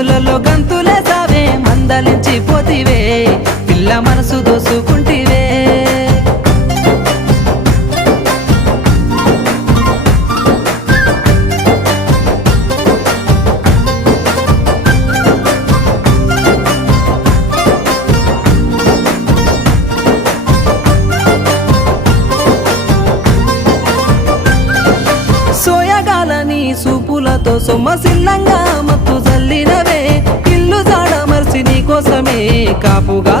గదులలో గంతులేసావే మందలించి పోతివే పిల్ల మనసు దోసుకుంటివే సోయగాలని సూపులతో సొమ్మసిల్లంగా మత్తు జల్లినవే ఇల్లు జాడ మర్చి నీ కోసమే కాపుగా